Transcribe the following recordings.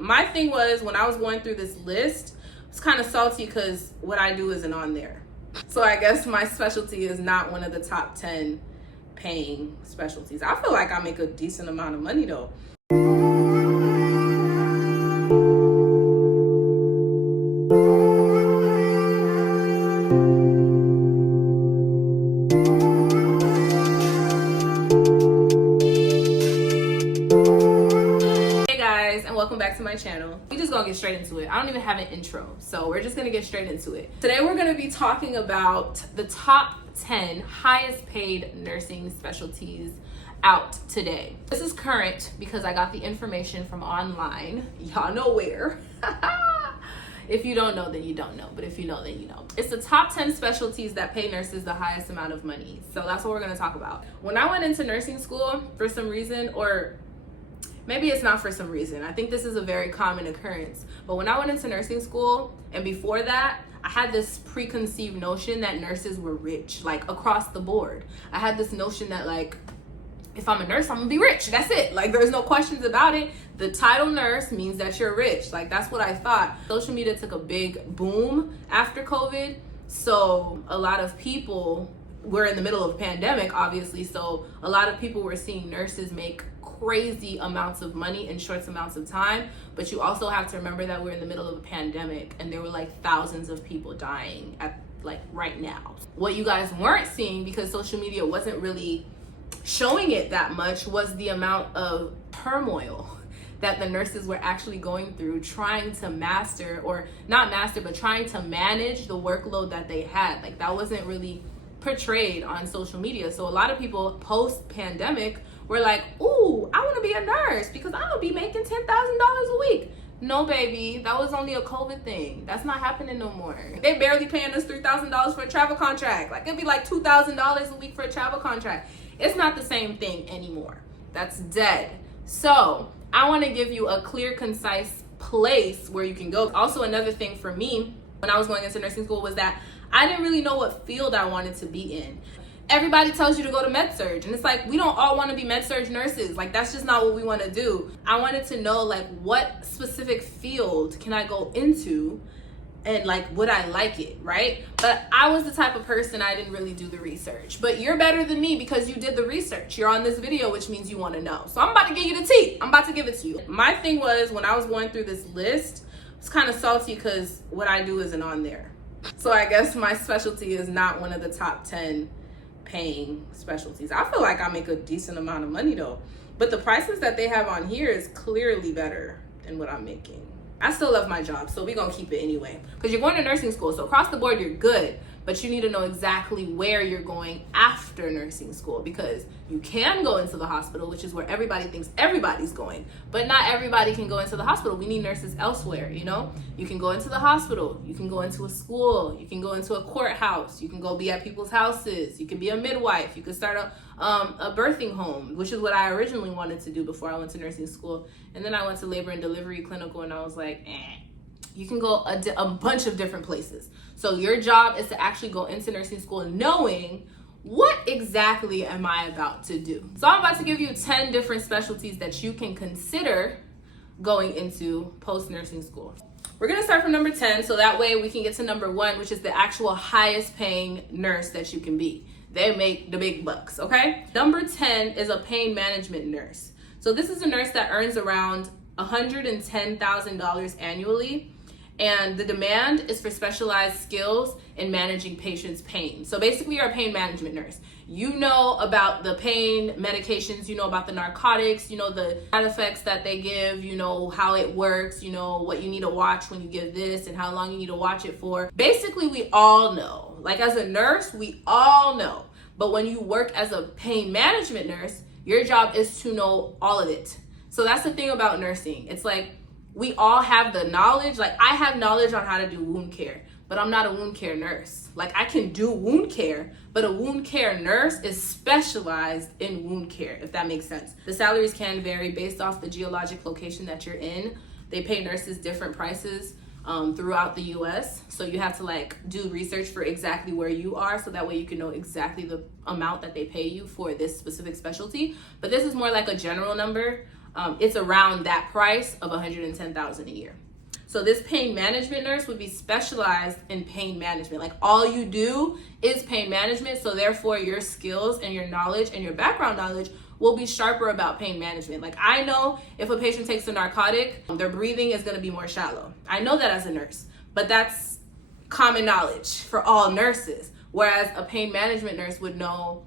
My thing was, when I was going through this list, I was kind of salty because what I do isn't on there. So I guess my specialty is not one of the top 10 paying specialties. I feel like I make a decent amount of money though. Welcome back to my channel. We just gonna get straight into it. I don't even have an intro, so we're just gonna get straight into it. Today we're gonna be talking about the top 10 highest paid nursing specialties out today. This is current because I got the information from online. Y'all know where. If you don't know, then you don't know. But if you know, then you know. It's the top 10 specialties that pay nurses the highest amount of money. So that's what we're gonna talk about. When I went into nursing school, for some reason, or maybe it's not for some reason, I think this is a very common occurrence, but when I went into nursing school, and before that, I had this preconceived notion that nurses were rich, like across the board. I had this notion that, like, if I'm a nurse, I'm gonna be rich. That's it. Like, there's no questions about it. The title nurse means that you're rich. Like, that's what I thought. Social media took a big boom after COVID, so a lot of people were in the middle of a pandemic, obviously, so a lot of people were seeing nurses make crazy amounts of money in short amounts of time. But you also have to remember that we're in the middle of a pandemic and there were like thousands of people dying at like right now. What you guys weren't seeing, because social media wasn't really showing it that much, was the amount of turmoil that the nurses were actually going through, trying to master, or not master, but trying to manage the workload that they had. Like, that wasn't really portrayed on social media. So a lot of people post-pandemic were like, ooh, I want to be a nurse because I'm gonna be making $10,000 a week. No, baby, that was only a COVID thing. That's not happening no more. They barely paying us $3,000 for a travel contract. Like, it'd be like $2,000 a week for a travel contract. It's not the same thing anymore. That's dead. So I want to give you a clear, concise place where you can go. Also, another thing for me when I was going into nursing school was that I didn't really know what field I wanted to be in. Everybody tells you to go to med-surg, and it's like, we don't all want to be med-surg nurses. Like, that's just not what we want to do. I wanted to know, like, what specific field can I go into, and like, would I like it, right? But I was the type of person, I didn't really do the research. But you're better than me because you did the research. You're on this video, which means you want to know. So I'm about to give you the tea. I'm about to give it to you. My thing was, when I was going through this list, I was kind of salty because what I do isn't on there. So I guess my specialty is not one of the top 10 paying specialties. I feel like I make a decent amount of money though, but the prices that they have on here is clearly better than what I'm making. I still love my job, so we're gonna keep it anyway, because you're going to nursing school, so across the board you're good, but you need to know exactly where you're going after nursing school, because you can go into the hospital, which is where everybody thinks everybody's going, but not everybody can go into the hospital. We need nurses elsewhere, you know? You can go into the hospital, you can go into a school, you can go into a courthouse, you can go be at people's houses, you can be a midwife, you can start a birthing home, which is what I originally wanted to do before I went to nursing school. And then I went to labor and delivery clinical, and I was like, you can go a bunch of different places. So your job is to actually go into nursing school knowing, what exactly am I about to do? So I'm about to give you 10 different specialties that you can consider going into post-nursing school. We're gonna start from number 10, so that way we can get to number 1, which is the actual highest paying nurse that you can be. They make the big bucks, okay? Number 10 is a pain management nurse. So this is a nurse that earns around $110,000 annually. And the demand is for specialized skills in managing patients' pain. So basically, you're a pain management nurse. You know about the pain medications, you know about the narcotics, you know the side effects that they give, you know how it works, you know what you need to watch when you give this and how long you need to watch it for. Basically, we all know. Like, as a nurse, we all know. But when you work as a pain management nurse, your job is to know all of it. So that's the thing about nursing. It's like, we all have the knowledge. Like, I have knowledge on how to do wound care, but I'm not a wound care nurse. Like, I can do wound care, but a wound care nurse is specialized in wound care, if that makes sense. The salaries can vary based off the geologic location that you're in. They pay nurses different prices throughout the US. So you have to like do research for exactly where you are, so that way you can know exactly the amount that they pay you for this specific specialty. But this is more like a general number. it's around that price of $110,000 a year. So this pain management nurse would be specialized in pain management. Like all you do is pain management. So therefore your skills and your knowledge and your background knowledge will be sharper about pain management. Like I know if a patient takes a narcotic, their breathing is gonna be more shallow. I know that as a nurse, but that's common knowledge for all nurses. Whereas a pain management nurse would know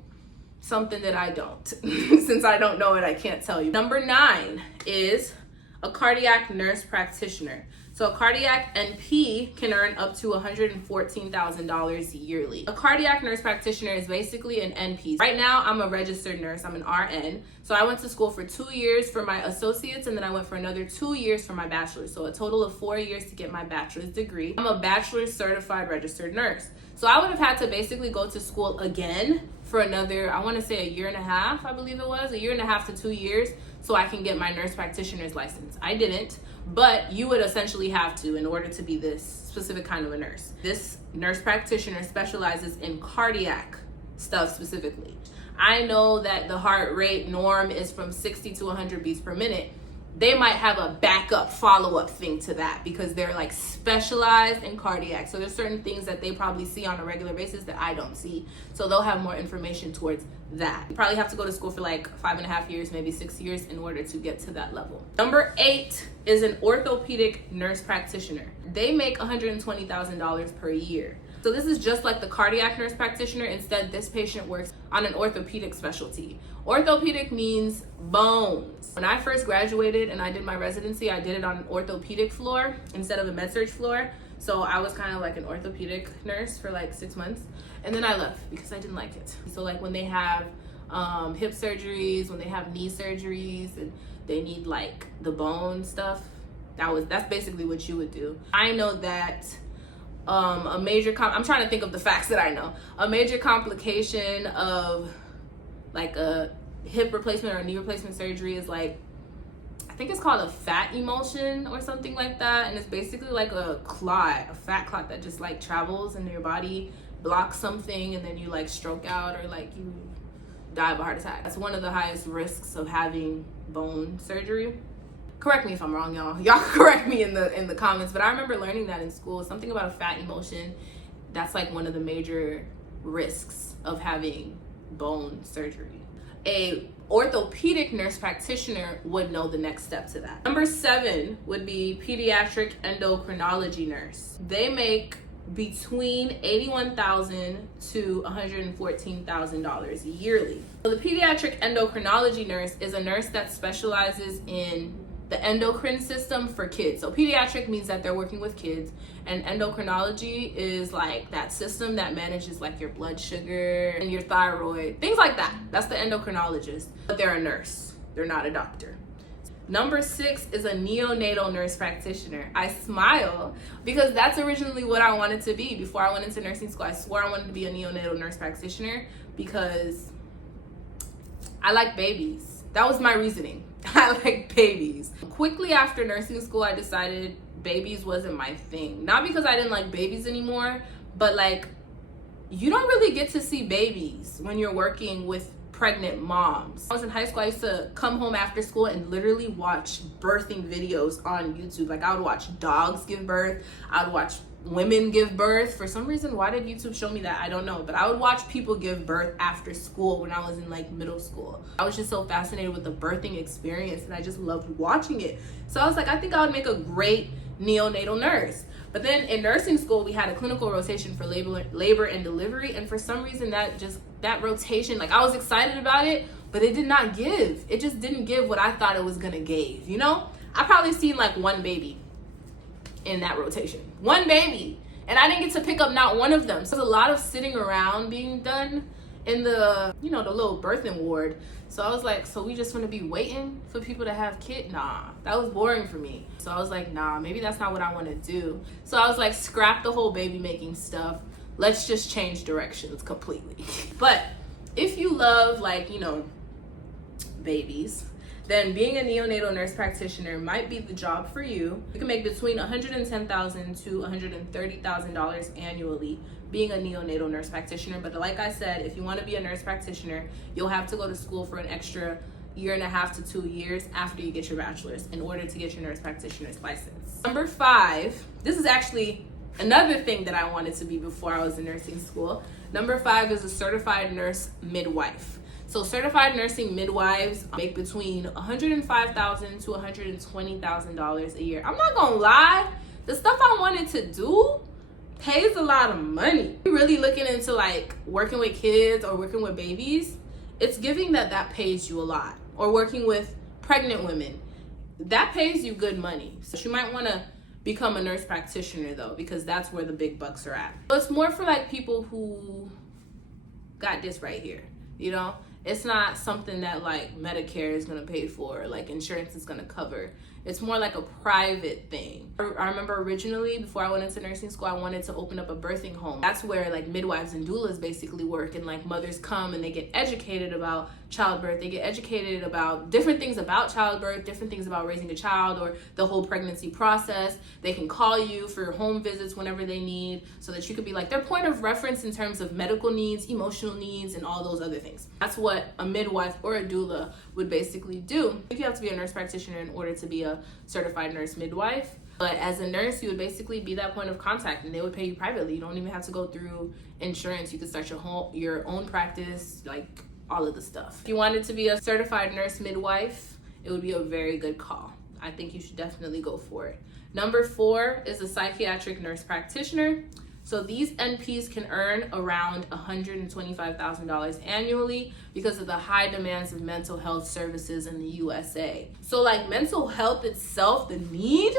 something that I don't. Since I don't know it, I can't tell you. Number 9 is a cardiac nurse practitioner. So a cardiac NP can earn up to $114,000 yearly. A cardiac nurse practitioner is basically an NP. Right now, I'm a registered nurse. I'm an RN. So I went to school for 2 years for my associates, and then I went for another 2 years for my bachelor's. So a total of 4 years to get my bachelor's degree. I'm a bachelor's certified registered nurse. So I would have had to basically go to school again for another, I want to say a year and a half, I believe it was, a year and a half to 2 years, so I can get my nurse practitioner's license. I didn't, but you would essentially have to in order to be this specific kind of a nurse. This nurse practitioner specializes in cardiac stuff specifically. I know that the heart rate norm is from 60 to 100 beats per minute. They might have a backup follow-up thing to that because they're like specialized in cardiac. So there's certain things that they probably see on a regular basis that I don't see. So they'll have more information towards that. You probably have to go to school for like 5.5 years, maybe 6 years in order to get to that level. Number 8 is an orthopedic nurse practitioner. They make $120,000 per year. So this is just like the cardiac nurse practitioner. Instead, this patient works on an orthopedic specialty. Orthopedic means bones. When I first graduated and I did my residency, I did it on an orthopedic floor instead of a med-surg floor. So I was kind of like an orthopedic nurse for like 6 months. And then I left because I didn't like it. So like when they have hip surgeries, when they have knee surgeries, and they need like the bone stuff, that's basically what you would do. I know that a major I'm trying to think of the facts that I know. A major complication of like a hip replacement or a knee replacement surgery is like, I think it's called a fat emulsion or something like that, and it's basically like a fat clot that just like travels in your body, blocks something, and then you like stroke out or like you die of a heart attack. That's one of the highest risks of having bone surgery. Correct me if I'm wrong, y'all. Y'all correct me in the comments, but I remember learning that in school, something about a fat emulsion. That's like one of the major risks of having bone surgery. A orthopedic nurse practitioner would know the next step to that. Number 7 would be pediatric endocrinology nurse. They make between $81,000 to $114,000 yearly. So the pediatric endocrinology nurse is a nurse that specializes in the endocrine system for kids. So pediatric means that they're working with kids, and endocrinology is like that system that manages like your blood sugar and your thyroid, things like that. That's the endocrinologist, but they're a nurse. They're not a doctor. Number 6 is a neonatal nurse practitioner. I smile because that's originally what I wanted to be before I went into nursing school. I swore I wanted to be a neonatal nurse practitioner because I like babies. That was my reasoning. I like babies. Quickly after nursing school, I decided babies wasn't my thing. Not because I didn't like babies anymore, but like you don't really get to see babies when you're working with pregnant moms. I was in high school, I used to come home after school and literally watch birthing videos on YouTube. Like I would watch dogs give birth, I would watch women give birth. For some reason, why did YouTube show me that? I don't know, but I would watch people give birth after school when I was in like middle school. I was just so fascinated with the birthing experience and I just loved watching it. So I was like, I think I would make a great neonatal nurse. But then in nursing school, we had a clinical rotation for labor and delivery, and for some reason that rotation, like I was excited about it, but it did not give. It just didn't give what I thought it was gonna give, you know? I probably seen like one baby in that rotation. One baby. And I didn't get to pick up not one of them. So there's a lot of sitting around being done in the, you know, the little birthing ward. So I was like, so we just want to be waiting for people to have kids? Nah, that was boring for me. So I was like, nah, maybe that's not what I want to do. So I was like, scrap the whole baby making stuff. Let's just change directions completely. But if you love like, you know, babies, then being a neonatal nurse practitioner might be the job for you. You can make between $110,000 to $130,000 annually being a neonatal nurse practitioner. But like I said, if you want to be a nurse practitioner, you'll have to go to school for an extra 1.5 to 2 years after you get your bachelor's in order to get your nurse practitioner's license. Number 5, this is actually another thing that I wanted to be before I was in nursing school. Number 5 is a certified nurse midwife. So certified nursing midwives make between $105,000 to $120,000 a year. I'm not gonna lie, the stuff I wanted to do pays a lot of money. If you're really looking into like working with kids or working with babies, it's giving that pays you a lot. Or working with pregnant women, that pays you good money. So you might want to become a nurse practitioner though, because that's where the big bucks are at. But it's more for like people who got this right here, you know? It's not something that like Medicare is gonna pay for, like insurance is gonna cover. It's more like a private thing. I remember originally, before I went into nursing school, I wanted to open up a birthing home. That's where like midwives and doulas basically work, and like mothers come and they get educated about childbirth. They get educated about different things about childbirth, different things about raising a child or the whole pregnancy process. They can call you for home visits whenever they need, so that you could be like their point of reference in terms of medical needs, emotional needs, and all those other things. That's what a midwife or a doula would basically do. If you have to be a nurse practitioner in order to be a certified nurse midwife, but as a nurse you would basically be that point of contact, and they would pay you privately. You don't even have to go through insurance. You could start your own practice, like all of the stuff. If you wanted to be a certified nurse midwife, it would be a very good call. I think you should definitely go for it. Number 4 is a psychiatric nurse practitioner. So these NPs can earn around $125,000 annually because of the high demands of mental health services in the USA. So like mental health itself, the need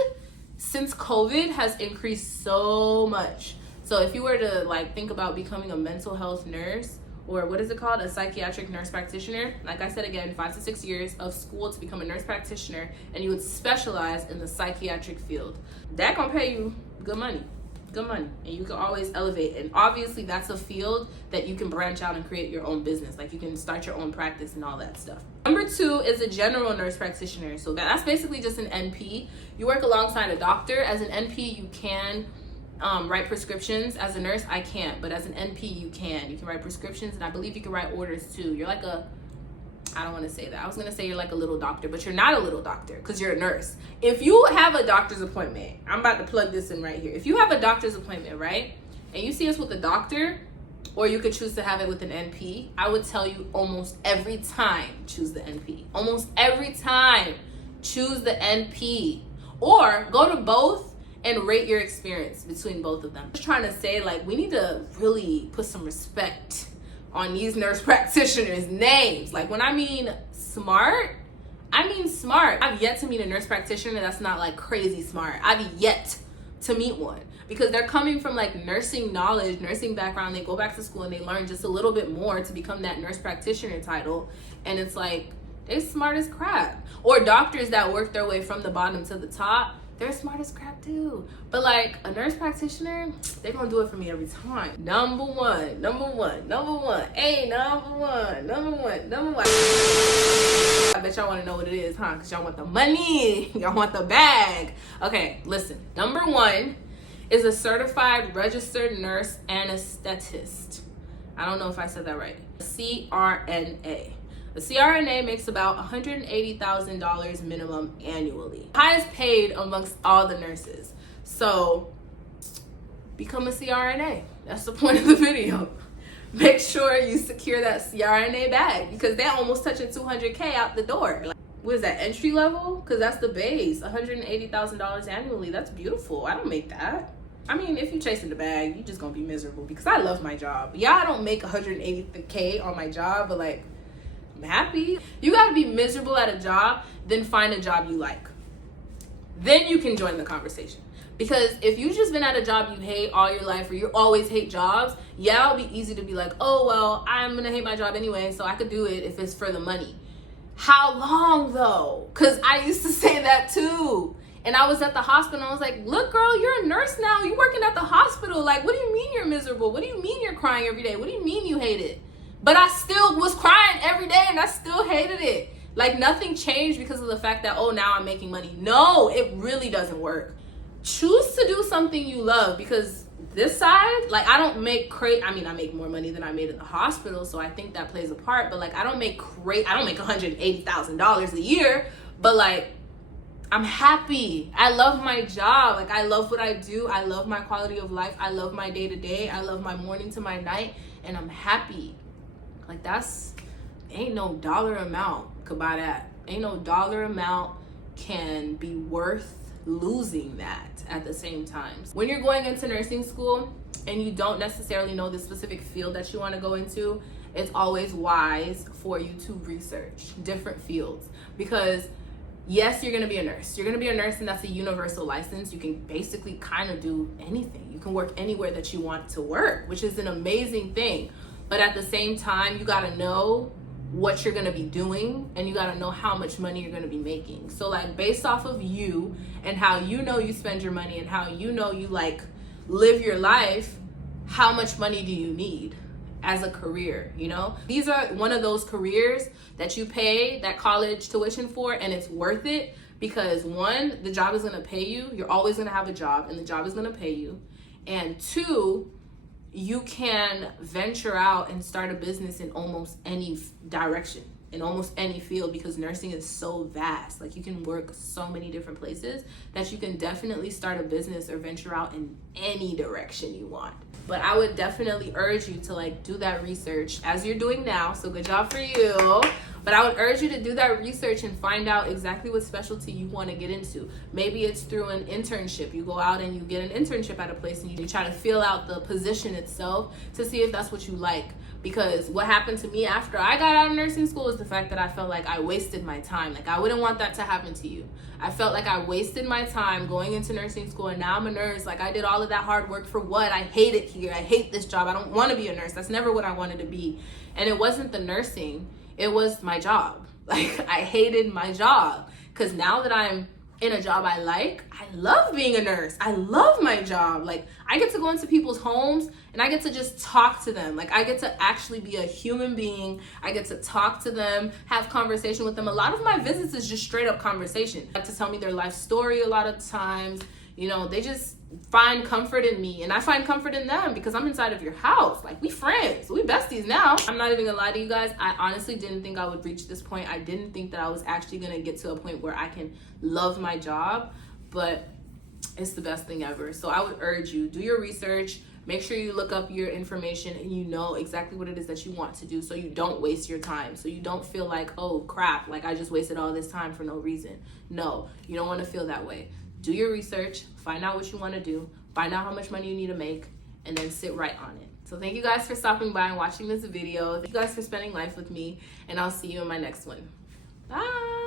since COVID has increased so much. So if you were to like think about becoming a mental health nurse, or what is it called, a psychiatric nurse practitioner, like I said again, 5 to 6 years of school to become a nurse practitioner, and you would specialize in the psychiatric field. That gonna pay you good money, and you can always elevate. And obviously that's a field that you can branch out and create your own business. Like you can start your own practice and all that stuff. Number 2 is a general nurse practitioner. So that's basically just an NP. You work alongside a doctor. As an NP, you can write prescriptions. As a nurse, I can't, but as an NP, you can write prescriptions, and I believe you can write orders too. You're like I don't want to say that. I was going to say you're like a little doctor, but you're not a little doctor because you're a nurse. If you have a doctor's appointment, I'm about to plug this in right here. If you have a doctor's appointment, right, and you see us with a doctor, or you could choose to have it with an NP, I would tell you almost every time, choose the NP. Almost every time, choose the NP. Or go to both and rate your experience between both of them. Just trying to say, like, we need to really put some respect on these nurse practitioners' names. Like, when I mean smart, I mean smart. I've yet to meet a nurse practitioner that's not like crazy smart. I've yet to meet one, because they're coming from like nursing knowledge, nursing background. They go back to school and they learn just a little bit more to become that nurse practitioner title. And it's like, they're smart as crap. Or doctors that work their way from the bottom to the top, they're smart as crap too. But like a nurse practitioner, they're gonna do it for me every time. Number one. Hey, number one. I bet y'all wanna know what it is, huh? Because y'all want the money. Y'all want the bag. Okay, listen. Number 1 is a certified registered nurse anesthetist. I don't know if I said that right. CRNA. The CRNA makes about $180,000 minimum annually. Highest paid amongst all the nurses. So become a CRNA. That's the point of the video. Make sure you secure that CRNA bag, because they're almost touching $200K out the door. Like, what is that, entry level? Because that's the base, $180,000 annually. That's beautiful. I don't make that. I mean, if you're chasing the bag, you're just gonna be miserable, because I love my job. Yeah, I don't make $180K on my job, but like, I'm happy. You gotta be miserable at a job, then find a job you like. Then you can join the conversation. Because if you've just been at a job you hate all your life, or you always hate jobs, yeah, it'll be easy to be like, oh, well, I'm gonna hate my job anyway, so I could do it if it's for the money. How long though? Because I used to say that too. And I was at the hospital, I was like, look, girl, you're a nurse now. You're working at the hospital. Like, what do you mean you're miserable? What do you mean you're crying every day? What do you mean you hate it? But I still was crying every day, and I still hated it. Like, nothing changed because of the fact that, oh, now I'm making money. No, it really doesn't work. Choose to do something you love, because this side, like, I don't make I mean, I make more money than I made at the hospital, so I think that plays a part, but like, I don't make $180,000 a year, but like, I'm happy. I love my job. Like, I love what I do. I love my quality of life. I love my day to day. I love my morning to my night, and I'm happy. Like, ain't no dollar amount could buy that. Ain't no dollar amount can be worth losing that at the same time. When you're going into nursing school and you don't necessarily know the specific field that you want to go into, it's always wise for you to research different fields, because yes, you're going to be a nurse. You're going to be a nurse, and that's a universal license. You can basically kind of do anything. You can work anywhere that you want to work, which is an amazing thing. But at the same time, you got to know what you're going to be doing, and you got to know how much money you're going to be making. So like, based off of you and how you know you spend your money and how you know you like live your life, how much money do you need as a career? You know, these are one of those careers that you pay that college tuition for, and it's worth it because one, the job is going to pay you. You're always going to have a job, and the job is going to pay you. And two, you can venture out and start a business in almost any direction, in almost any field, because nursing is so vast. Like, you can work so many different places that you can definitely start a business or venture out in any direction you want. But I would definitely urge you to like do that research as you're doing now. So good job for you. But I would urge you to do that research and find out exactly what specialty you want to get into. Maybe it's through an internship. You go out and you get an internship at a place, and you try to feel out the position itself to see if that's what you like. Because what happened to me after I got out of nursing school is the fact that I felt like I wasted my time. Like, I wouldn't want that to happen to you. I felt like I wasted my time going into nursing school, and now I'm a nurse. Like, I did all of that hard work for what? I hate it here. I hate this job. I don't want to be a nurse. That's never what I wanted to be. And it wasn't the nursing. It was my job. Like, I hated my job, because now that I'm in a job I like, I love being a nurse. I love my job. Like, I get to go into people's homes and I get to just talk to them. Like, I get to actually be a human being. I get to talk to them, have conversation with them. A lot of my visits is just straight up conversation. They like to tell me their life story a lot of times. You know, they just find comfort in me, and I find comfort in them because I'm inside of your house. Like, we friends, we besties now. I'm not even gonna lie to you guys. I honestly didn't think I would reach this point. I didn't think that I was actually gonna get to a point where I can love my job, but it's the best thing ever. So I would urge you, do your research, make sure you look up your information and you know exactly what it is that you want to do, so you don't waste your time, so you don't feel like, oh crap, like I just wasted all this time for no reason. No, you don't want to feel that way. Do your research, find out what you want to do, find out how much money you need to make, and then sit right on it. So thank you guys for stopping by and watching this video. Thank you guys for spending life with me, and I'll see you in my next one. Bye.